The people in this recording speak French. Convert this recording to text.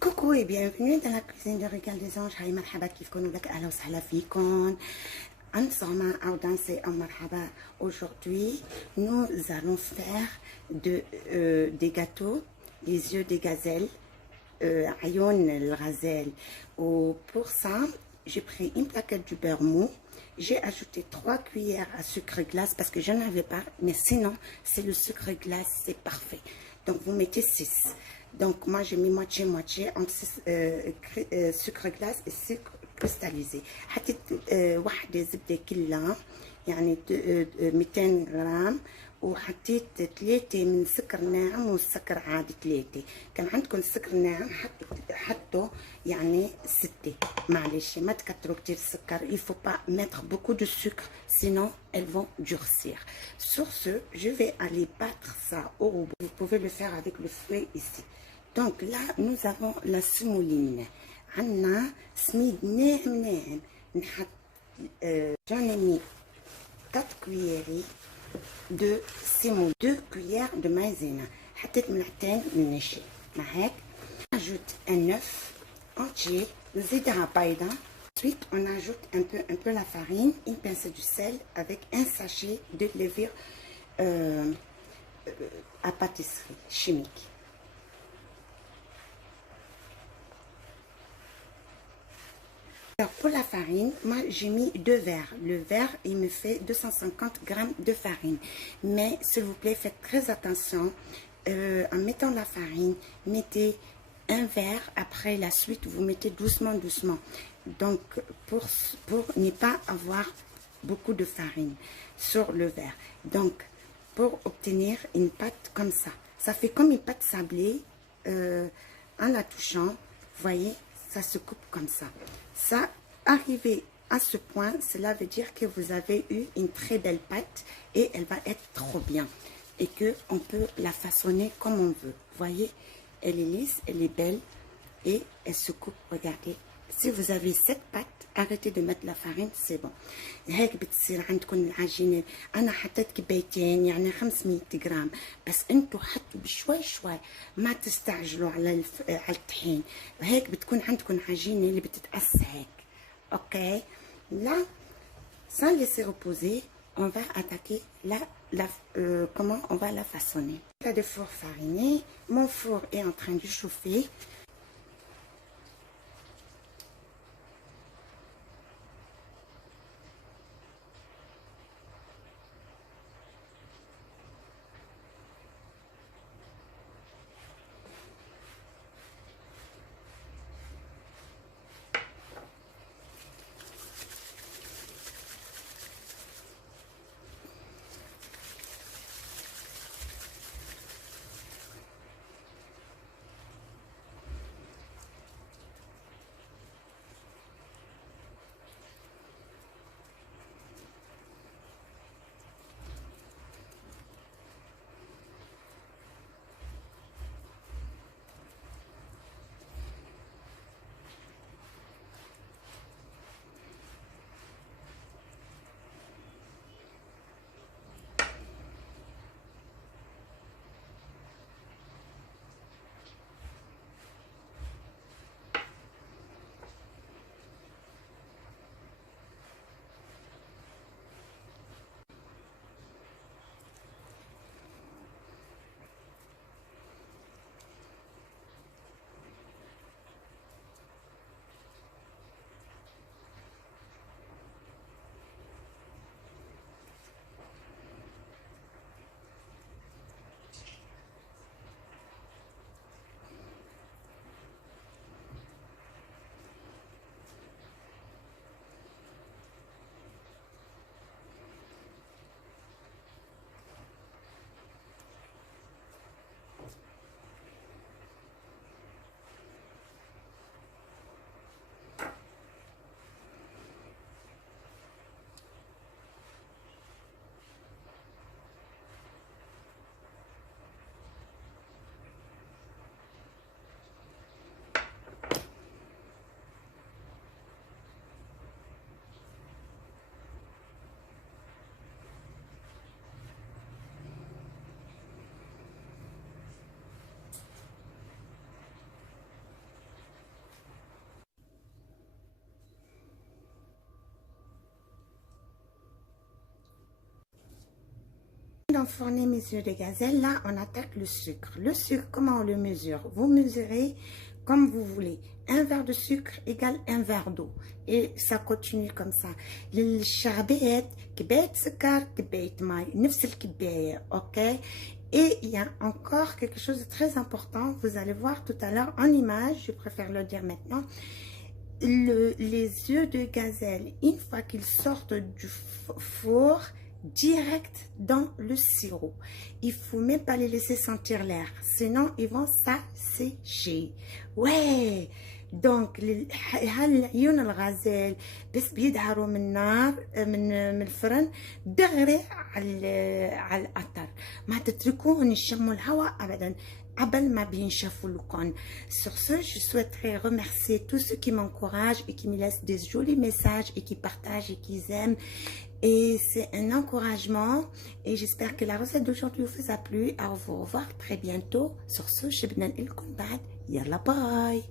Coucou et bienvenue dans la cuisine de Régal des Anges. Hi marhaba kifkoun lak ahla wa sahla fikoun. Ensemble au danser en marhaba. Aujourd'hui, nous allons faire des gâteaux, les yeux des gazelles, ayoun el gazelle. Pour ça, j'ai pris une plaquette du beurre mou. J'ai ajouté 3 cuillères à sucre glace parce que je n'en avais pas. Mais sinon, c'est le sucre glace, c'est parfait. Donc, vous mettez 6. Donc, moi, j'ai mis moitié-moitié entre sucre glace et sucre cristallisé. حطيت واحدة زبدة كلها يعني 200 غرام وحطيت 3 من سكر ناعم والسكر عادي 3. كان عندكم سكر ناعم حطوا يعني 6. معلش ما تكتروا كتير السكر. Il faut pas mettre beaucoup de sucre sinon elles vont durcir. Sur ce, je vais aller battre ça au robot. Vous pouvez le faire avec le fouet ici. Donc là, nous avons la semouline. عنا سميد ناعم ناعم نحط j'en ai mis 4 cuillères de semoule, 2 cuillères de maïzena. حطيت ملعقتين من النشا مع هيك. Ajoute un œuf entier, نزيدها بيضة. Ensuite, on ajoute un peu la farine, une pincée du sel avec un sachet de levure à pâtisserie chimique. Alors pour la farine, moi j'ai mis 2 verres. Le verre, il me fait 250 grammes de farine. Mais s'il vous plaît, faites très attention. En mettant la farine, mettez un verre. Après la suite, vous mettez doucement, doucement. Donc pour ne pas avoir beaucoup de farine sur le verre. Donc pour obtenir une pâte comme ça. Ça fait comme une pâte sablée en la touchant. Vous voyez, ça se coupe comme ça. Ça, arrivé à ce point, cela veut dire que vous avez eu une très belle pâte et elle va être trop bien. Et qu'on peut la façonner comme on veut. Vous voyez, elle est lisse, elle est belle et elle se coupe. Regardez, si vous avez cette pâte, arrêtez de mettre la farine, c'est bon. هيك بتصير عندكم العجينة. أنا حطيت كبايتين يعني 500 جرام بس أنتوا حطوا بشوي شوي ما تستعجلوا على الطحين. هيك بتكون عندكم عجينة اللي بتتقص هيك. Ok. Là, sans laisser reposer, on va attaquer comment on va la façonner. Là de four fariné, mon four est en train de chauffer. enfourner mes œufs de gazelle. Là, on attaque le sucre. Le sucre, comment on le mesure? Vous mesurez comme vous voulez. Un verre de sucre égale un verre d'eau. Et ça continue comme ça. الشعبيات كباية سكر كباية ماء نفس الكباية. Ok? Et il y a encore quelque chose de très important. Vous allez voir tout à l'heure en image. Je préfère le dire maintenant. Les œufs de gazelle, une fois qu'ils sortent du four, direct dans le sirop. Il faut même pas les laisser sentir l'air, sinon ils vont s'assécher. Ouais. Donc العيون الغزال بس بيدعروا من النار من الفرن دغري على القطر، ما تتركوهم يشموا الهواء ابدا قبل ما بينشفوا لكم. Sur ce, je souhaiterais remercier tous ceux qui m'encouragent et qui me laissent des jolis messages et qui partagent et qui aiment. Et c'est un encouragement. Et j'espère que la recette d'aujourd'hui vous a plu. Au revoir très bientôt. Sur ce, je بدنا نقولكم بعد يلا باي.